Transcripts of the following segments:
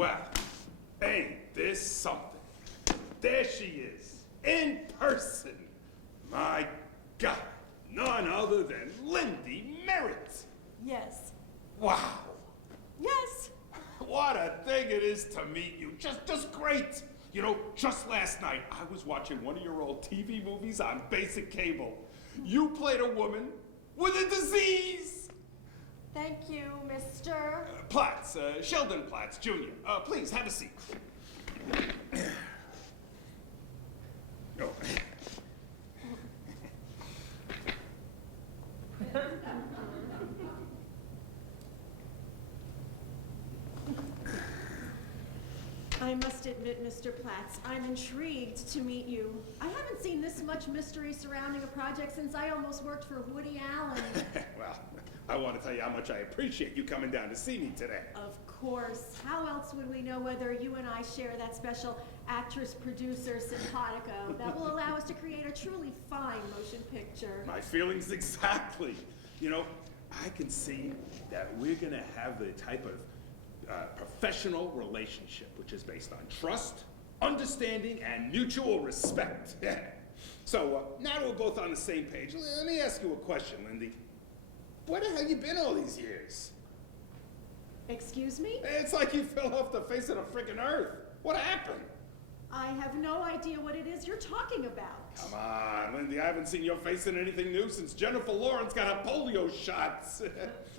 Well, ain't this something? There she is, in person. My God, none other than Lindy Merritt. Yes. Wow. Yes. What a thing it is to meet you. Just great. You know, just last night, I was watching one of your old TV movies on basic cable. You played a woman with a disease. Thank you, Mr. Platts, Sheldon Platts, Jr. Please, have a seat. Oh. I must admit, Mr. Platts, I'm intrigued to meet you. I haven't seen this much mystery surrounding a project since I almost worked for Woody Allen. Well, I want to tell you how much I appreciate you coming down to see me today. Of course. How else would we know whether you and I share that special actress-producer simpatico that will allow us to create a truly fine motion picture? My feelings exactly. You know, I can see that we're going to have the type of professional relationship which is based on trust, understanding, and mutual respect. So, now that we're both on the same page, let me ask you a question, Lindy. Where the hell you been all these years? Excuse me? It's like you fell off the face of the frickin' earth. What happened? I have no idea what it is you're talking about. Come on, Lindy, I haven't seen your face in anything new since Jennifer Lawrence got her polio shots.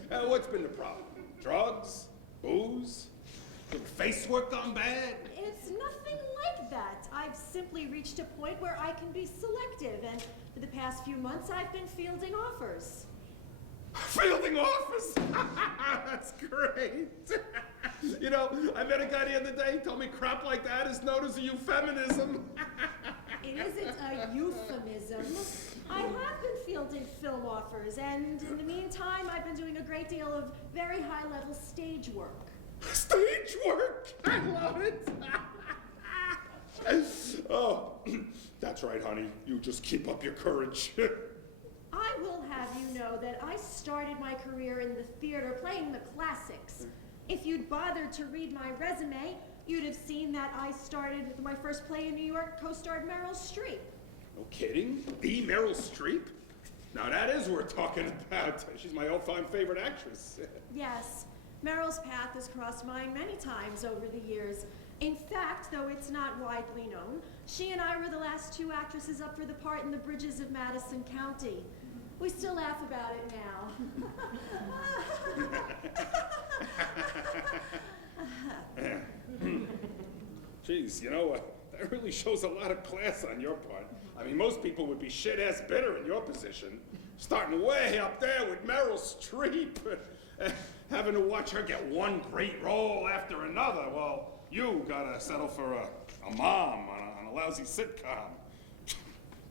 What's been the problem? Drugs? Booze? Your face work gone bad? It's nothing like that. I've simply reached a point where I can be selective, and for the past few months I've been fielding offers. Fielding offers? That's great. You know, I met a guy the other day, he told me crap like that is known as a euphemism. It isn't a euphemism. I have been fielding film offers, and in the meantime, I've been doing a great deal of very high-level stage work. Stage work? I love it. Oh, that's right, honey. You just keep up your courage. I will have you know that I started my career in the theater playing the classics. If you'd bothered to read my resume, you'd have seen that I started my first play in New York, co-starred Meryl Streep. No kidding? The Meryl Streep? Now that is what we're talking about. She's my all-time favorite actress. Yes, Meryl's path has crossed mine many times over the years. In fact, though it's not widely known, she and I were the last two actresses up for the part in The Bridges of Madison County. We still laugh about it now. Jeez, you know, that really shows a lot of class on your part. I mean, most people would be shit-ass bitter in your position. Starting way up there with Meryl Streep. Having to watch her get one great role after another. Well, you gotta settle for a mom on a lousy sitcom.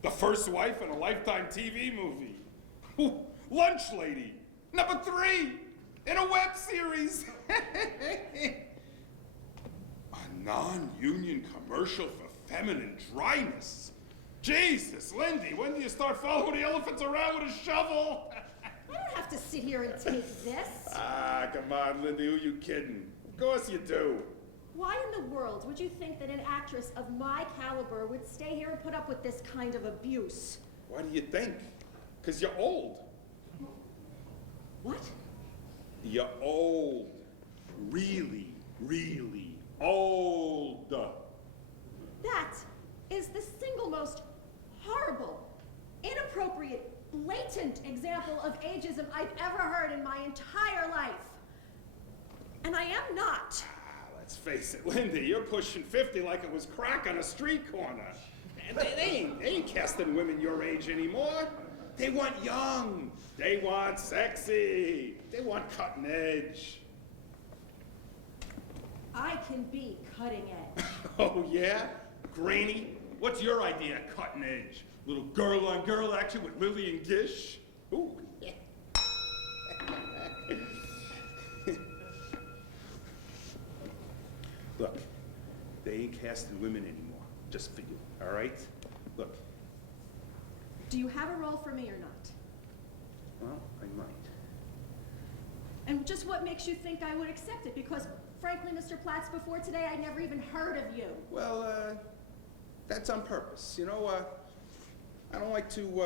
The first wife in a Lifetime TV movie. Ooh, Lunch Lady, #3 in a web series. A non-union commercial for feminine dryness. Jesus, Lindy, when do you start following the elephants around with a shovel? I don't have to sit here and take this. Ah, come on, Lindy, who you kidding? Of course you do. Why in the world would you think that an actress of my caliber would stay here and put up with this kind of abuse? Why do you think? Because you're old. What? You're old. Really, really old. That is the single most horrible, inappropriate, blatant example of ageism I've ever heard in my entire life. And I am not. Let's face it, Lindy, you're pushing 50 like it was crack on a street corner. And they ain't casting women your age anymore. They want young. They want sexy. They want cutting edge. I can be cutting edge. Oh, yeah? Grainy? What's your idea of cutting edge? Little girl-on-girl action with Lily and Gish? Ooh. Look, they ain't casting women anymore, just for you, all right? Look. Do you have a role for me or not? Well, I might. And just what makes you think I would accept it? Because Frankly, Mr. Platts, before today, I'd never even heard of you. Well, that's on purpose. You know, I don't like to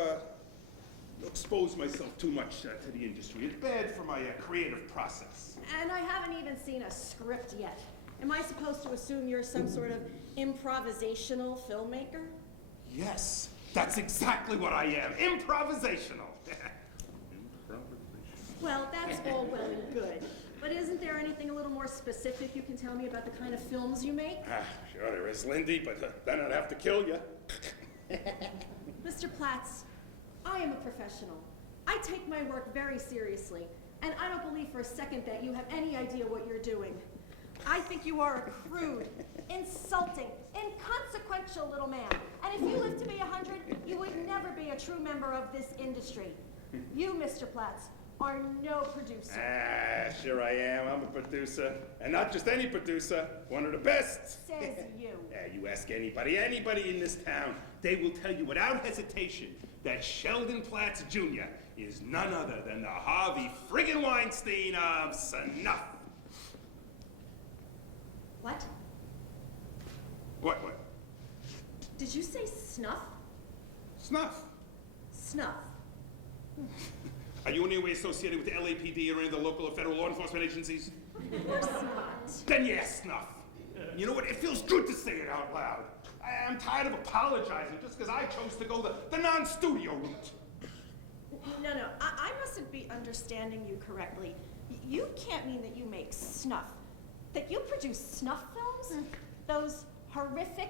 expose myself too much to the industry. It's bad for my creative process. And I haven't even seen a script yet. Am I supposed to assume you're some sort of improvisational filmmaker? Yes, that's exactly what I am. Improvisational. Well, that's all well and good. But isn't there anything a little more specific you can tell me about the kind of films you make? Sure there is, Lindy, but then I'd have to kill you. Mr. Platts, I am a professional. I take my work very seriously, and I don't believe for a second that you have any idea what you're doing. I think you are a crude, insulting, inconsequential little man. And if you lived to be 100, you would never be a true member of this industry. You, Mr. Platts, are no producer. Sure I am. I'm a producer. And not just any producer, one of the best. Says you. You ask anybody in this town, they will tell you without hesitation that Sheldon Platts Jr. is none other than the Harvey friggin' Weinstein of snuff. What? What? Did you say snuff? Snuff. Snuff. Are you in any way associated with the LAPD or any of the local or federal law enforcement agencies? Of course not. Then yes, snuff. You know what? It feels good to say it out loud. I'm tired of apologizing just because I chose to go the non-studio route. No, I mustn't be understanding you correctly. You can't mean that you make snuff. That you produce snuff films? Those horrific,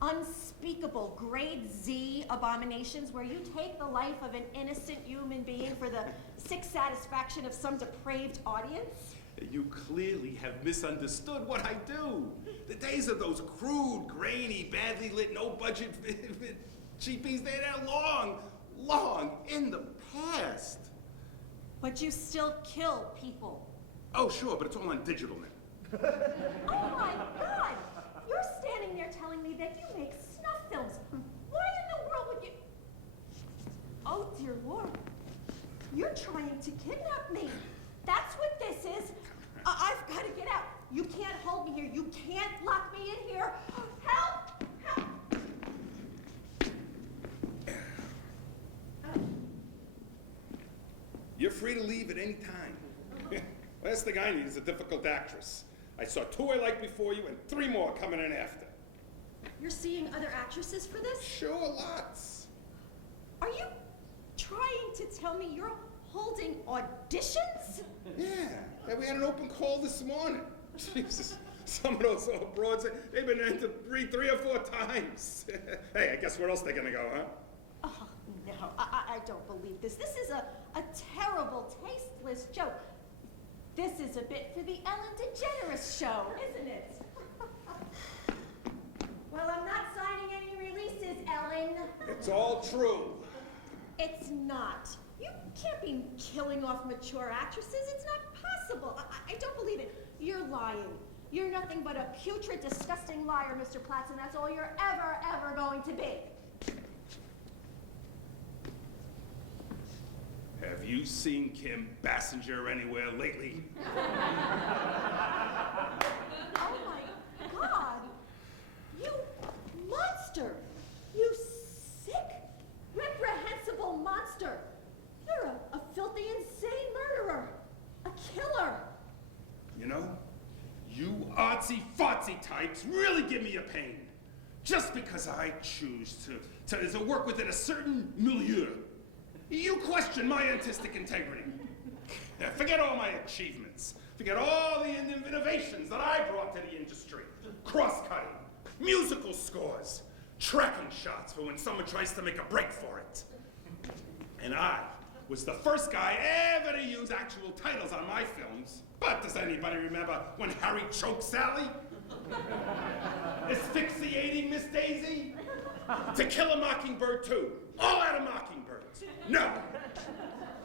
unspeakable grade Z abominations where you take the life of an innocent human being for the sick satisfaction of some depraved audience? You clearly have misunderstood what I do. The days of those crude, grainy, badly lit, no-budget cheapies, they're long in the past. But you still kill people. Oh, sure, but it's all on digital now. Oh my God! You're standing there telling me that you make snuff films. Why in the world would you... Oh, dear Lord. You're trying to kidnap me. That's what this is. I've got to get out. You can't hold me here. You can't lock me in here. Help! Help! Oh. You're free to leave at any time. Last thing I need is a difficult actress. I saw 2 I liked before you and 3 more coming in after. You're seeing other actresses for this? Sure, lots. Are you trying to tell me you're holding auditions? Yeah, we had an open call this morning. Jesus, some of those old broads, they've been in to read 3 or 4 times. Hey, I guess where else they're gonna go, huh? Oh, no, I don't believe this. This is a terrible, tasteless joke. This is a bit for the Ellen DeGeneres show, isn't it? Well, I'm not signing any releases, Ellen. It's all true. It's not. You can't be killing off mature actresses. It's not possible. I don't believe it. You're lying. You're nothing but a putrid, disgusting liar, Mr. Platts, and that's all you're ever going to be. Have you seen Kim Basinger anywhere lately? Oh my God! You monster! You sick, reprehensible monster! You're a filthy, insane murderer! A killer! You know, you artsy-fartsy types really give me a pain. Just because I choose to work within a certain milieu. You question my artistic integrity. Forget all my achievements. Forget all the innovations that I brought to the industry. Cross-cutting, musical scores, tracking shots for when someone tries to make a break for it. And I was the first guy ever to use actual titles on my films. But does anybody remember when Harry choked Sally? Asphyxiating Miss Daisy? To Kill a Mockingbird 2. All out of Mockingbirds. No.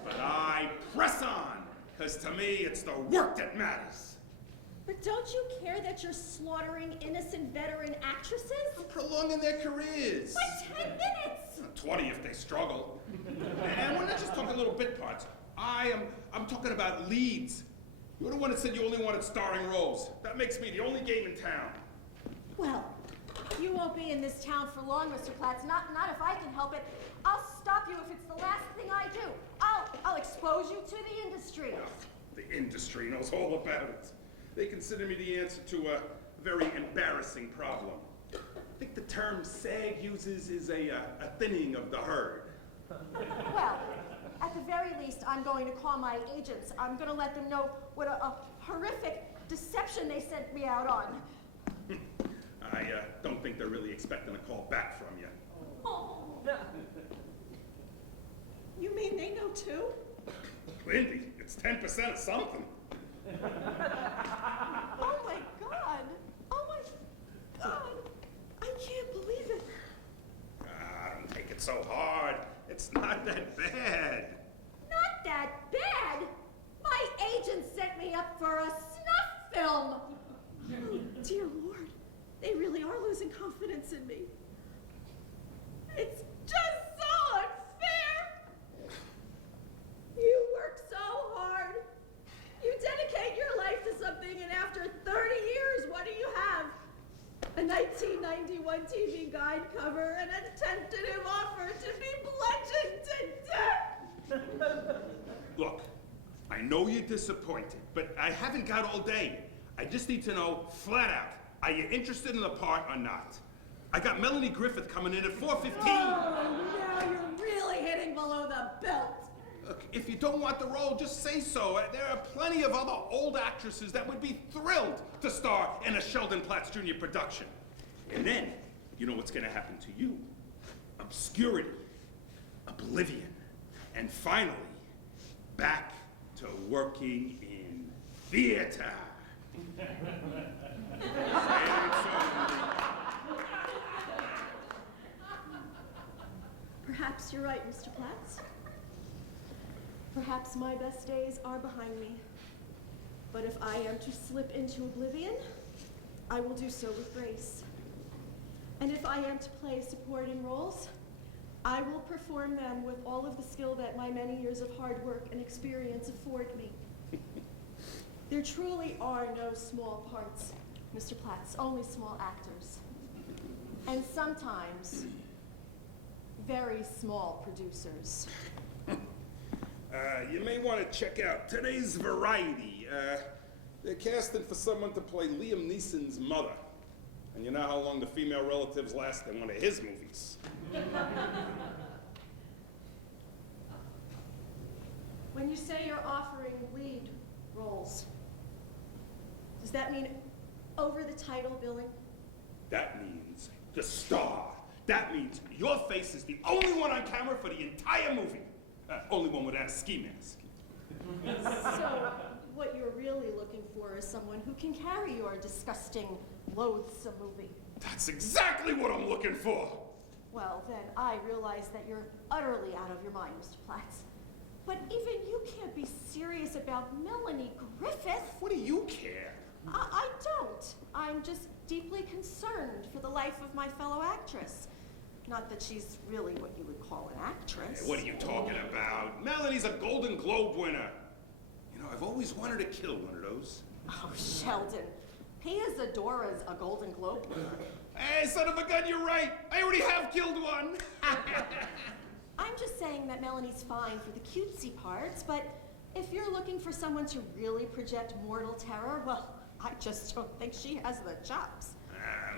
But I press on, because to me, it's the work that matters. But don't you care that you're slaughtering innocent veteran actresses? I'm prolonging their careers. By 10 minutes! 20 if they struggle. And we're not just talking little bit parts. I'm talking about leads. You're the one that said you only wanted starring roles. That makes me the only game in town. Well, you won't be in this town for long, Mr. Platts. Not if I can help it. I'll stop you if it's the last thing I do. I'll expose you to the industry. Well, the industry knows all about it. They consider me the answer to a very embarrassing problem. I think the term SAG uses is a thinning of the herd. Well, at the very least, I'm going to call my agents. I'm going to let them know what a horrific deception they sent me out on. I don't think they're really expecting a call back from you. Oh. You mean they know too? Lindy, it's 10% of something. Oh my God! Oh my God! I can't believe it. Don't take it so hard. It's not that bad. Not that bad? My agent set me up for a snuff film. Oh, dear Lord. They really are losing confidence in me. It's just so unfair. You work so hard. You dedicate your life to something, and after 30 years, what do you have? A 1991 TV guide cover and a tentative offer to be bludgeoned to death. Look, I know you're disappointed, but I haven't got all day. I just need to know, flat out, are you interested in the part or not? I got Melanie Griffith coming in at 4:15. Oh, now you're really hitting below the belt. Look, if you don't want the role, just say so. There are plenty of other old actresses that would be thrilled to star in a Sheldon Platts Jr. production. And then, you know what's gonna happen to you? Obscurity, oblivion, and finally, back to working in theater. Perhaps you're right, Mr. Platts. Perhaps my best days are behind me. But if I am to slip into oblivion, I will do so with grace. And if I am to play supporting roles, I will perform them with all of the skill that my many years of hard work and experience afford me. There truly are no small parts, Mr. Platts, only small actors. And sometimes, very small producers. You may want to check out today's Variety. They're casting for someone to play Liam Neeson's mother. And you know how long the female relatives last in one of his movies. When you say you're offering lead roles, does that mean over the title billing? That means the star. That means your face is the only one on camera for the entire movie. Only one without a ski mask. So, what you're really looking for is someone who can carry your disgusting, loathsome movie. That's exactly what I'm looking for. Well, then I realize that you're utterly out of your mind, Mr. Platts. But even you can't be serious about Melanie Griffith. What do you care? I don't. I'm just deeply concerned for the life of my fellow actress. Not that she's really what you would call an actress. Hey, what are you talking about? Melanie's a Golden Globe winner. You know, I've always wanted to kill one of those. Oh, Sheldon. Pia Zadora's a Golden Globe winner. Hey, son of a gun, you're right. I already have killed one. I'm just saying that Melanie's fine for the cutesy parts, but if you're looking for someone to really project mortal terror, well, I just don't think she has the chops.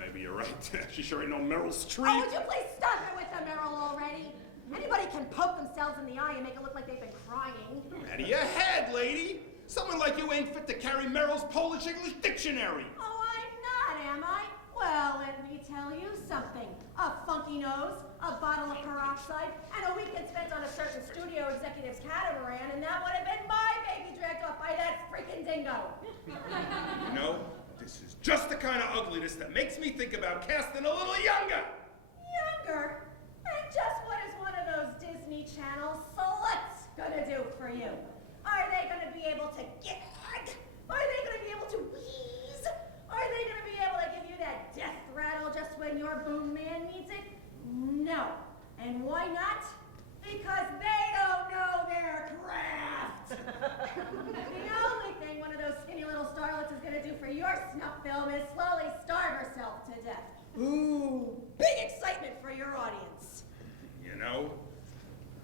Maybe you're right. She sure ain't no Meryl Streep. Oh, would you please stop it with the Meryl already? Anybody can poke themselves in the eye and make it look like they've been crying. Out of your head, lady. Someone like you ain't fit to carry Meryl's Polish-English dictionary. Oh, I'm not, am I? Well, let me tell you something. A funky nose, a bottle of peroxide, and a weekend spent on a certain studio executive's catamaran, and that would have been my baby dragged off by that freaking dingo. You know, this is just the kind of ugliness that makes me think about casting a little younger. Younger? And just what is one of those Disney Channel sluts gonna do for you? Are they gonna be able to gag? Are they gonna be able to wheeze? Are they gonna be able to give you that death rattle just when your boom man needs it? No. And why not? Because they don't know their craft. The only thing one of those snuff film is slowly starve herself to death. Ooh, big excitement for your audience. You know,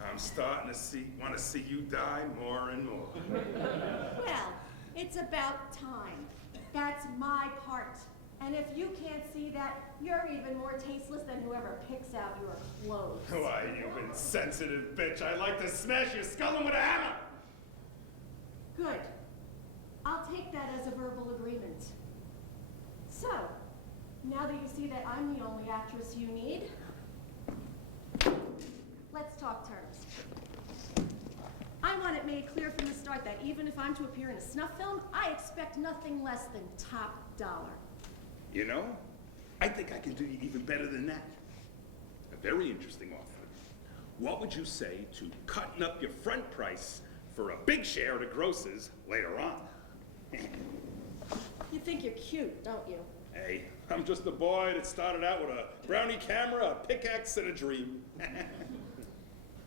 I'm starting to want to see you die more and more. Well, it's about time. That's my part. And if you can't see that, you're even more tasteless than whoever picks out your clothes. Why, you insensitive bitch. I'd like to smash your skull in with a hammer. Good. I'll take that as a verbal agreement. So, now that you see that I'm the only actress you need, let's talk terms. I want it made clear from the start that even if I'm to appear in a snuff film, I expect nothing less than top dollar. You know, I think I can do you even better than that. A very interesting offer. What would you say to cutting up your front price for a big share of the grosses later on? You think you're cute, don't you? Hey, I'm just a boy that started out with a brownie camera, a pickaxe, and a dream.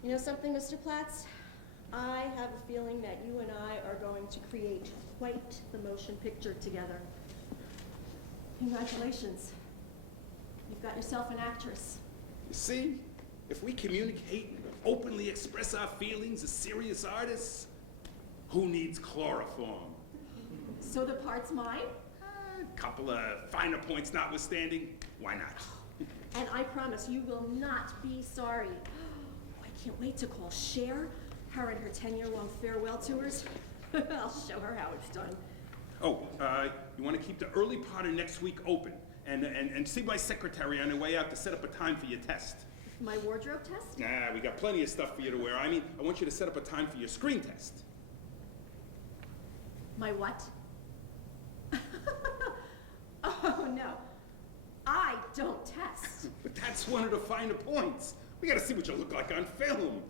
You know something, Mr. Platts? I have a feeling that you and I are going to create quite the motion picture together. Congratulations. You've got yourself an actress. You see, if we communicate and openly express our feelings as serious artists, who needs chloroform? So the part's mine? A couple of finer points notwithstanding, why not? And I promise you will not be sorry. Oh, I can't wait to call Cher, her and her 10-year-long farewell tours. I'll show her how it's done. Oh, you want to keep the early part of next week open and see my secretary on her way out to set up a time for your test. My wardrobe test? Nah, we got plenty of stuff for you to wear. I mean, I want you to set up a time for your screen test. My what? Oh, no. I don't test. But that's one of the finer points. We got to see what you look like on film.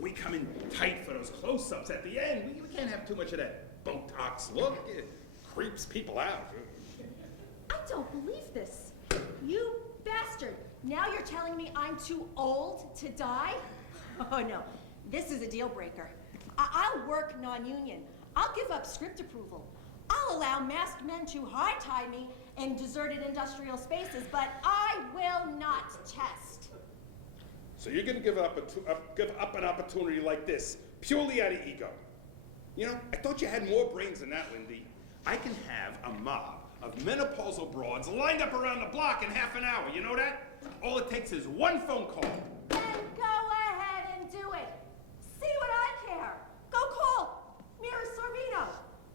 We come in tight for those close-ups at the end. We can't have too much of that Botox look. It creeps people out. I don't believe this. You bastard. Now you're telling me I'm too old to die? Oh, no. This is a deal breaker. I'll work non-union. I'll give up script approval. I'll allow masked men to high-tie me in deserted industrial spaces, but I will not test. So you're going to give up an opportunity like this purely out of ego. You know, I thought you had more brains than that, Lindy. I can have a mob of menopausal broads lined up around the block in half an hour. You know that? All it takes is one phone call. Then go ahead and do it. See what I care. Go call Mira Sorvino.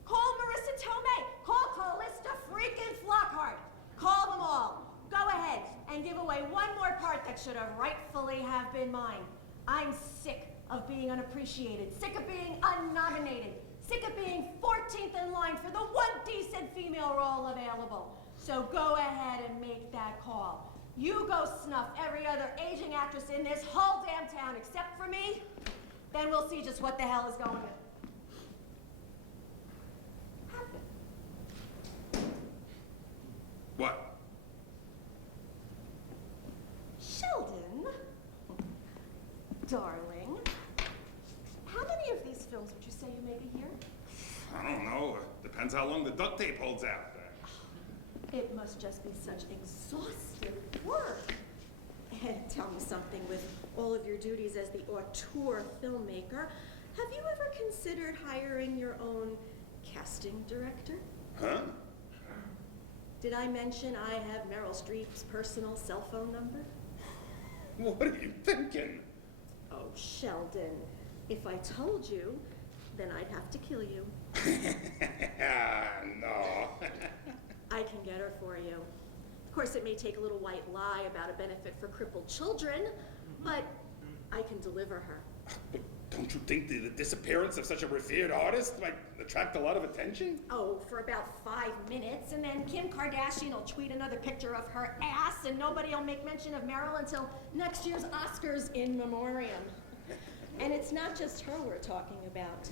Call Marissa Tomei. Call Callista freaking Flockhart. Call them all. Go ahead and give away one more part that should have rightfully have been mine. I'm sick of being unappreciated, sick of being unnominated, sick of being 14th in line for the one decent female role available. So go ahead and make that call. You go snuff every other aging actress in this whole damn town except for me, then we'll see just what the hell is going on. What? Sheldon, darling, how many of these films would you say you made a year? I don't know. Depends how long the duct tape holds out. It must just be such exhaustive work. And tell me something, with all of your duties as the auteur filmmaker, have you ever considered hiring your own casting director? Huh? Did I mention I have Meryl Streep's personal cell phone number? What are you thinking? Oh, Sheldon, if I told you, then I'd have to kill you. No. I can get her for you. Of course, it may take a little white lie about a benefit for crippled children, but I can deliver her. But don't you think the disappearance of such a revered artist might attract a lot of attention? Oh, for about 5 minutes, and then Kim Kardashian will tweet another picture of her ass, and nobody will make mention of Meryl until next year's Oscars in memoriam. And it's not just her we're talking about.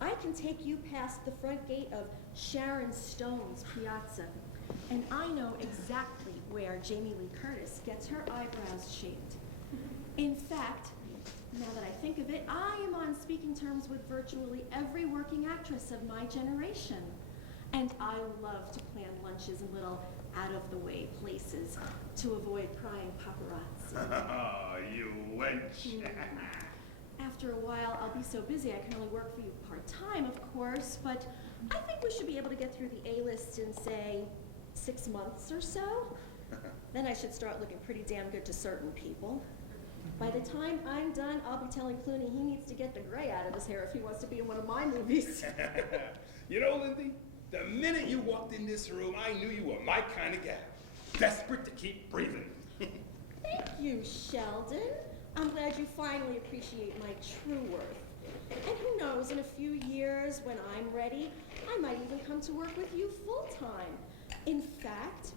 I can take you past the front gate of Sharon Stone's Piazza, and I know exactly where Jamie Lee Curtis gets her eyebrows shaped. In fact, now that I think of it, I am on speaking terms with virtually every working actress of my generation. And I love to plan lunches in little out-of-the-way places to avoid prying paparazzi. Oh, you wench. After a while, I'll be so busy I can only work for you part-time, of course, but I think we should be able to get through the A-list in, say, 6 months or so. Then I should start looking pretty damn good to certain people. By the time I'm done, I'll be telling Clooney he needs to get the gray out of his hair if he wants to be in one of my movies. You know, Lindy, the minute you walked in this room, I knew you were my kind of gal. Desperate to keep breathing. Thank you, Sheldon. I'm glad you finally appreciate my true worth. And who knows, in a few years, when I'm ready, I might even come to work with you full-time. In fact,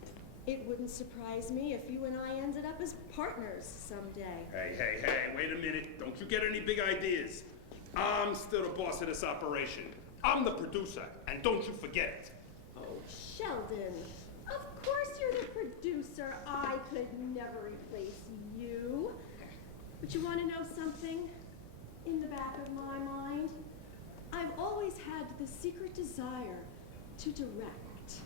it wouldn't surprise me if you and I ended up as partners someday. Hey, wait a minute. Don't you get any big ideas. I'm still the boss of this operation. I'm the producer, and don't you forget it. Oh, Sheldon, of course you're the producer. I could never replace you. But you want to know something? In the back of my mind, I've always had the secret desire to direct.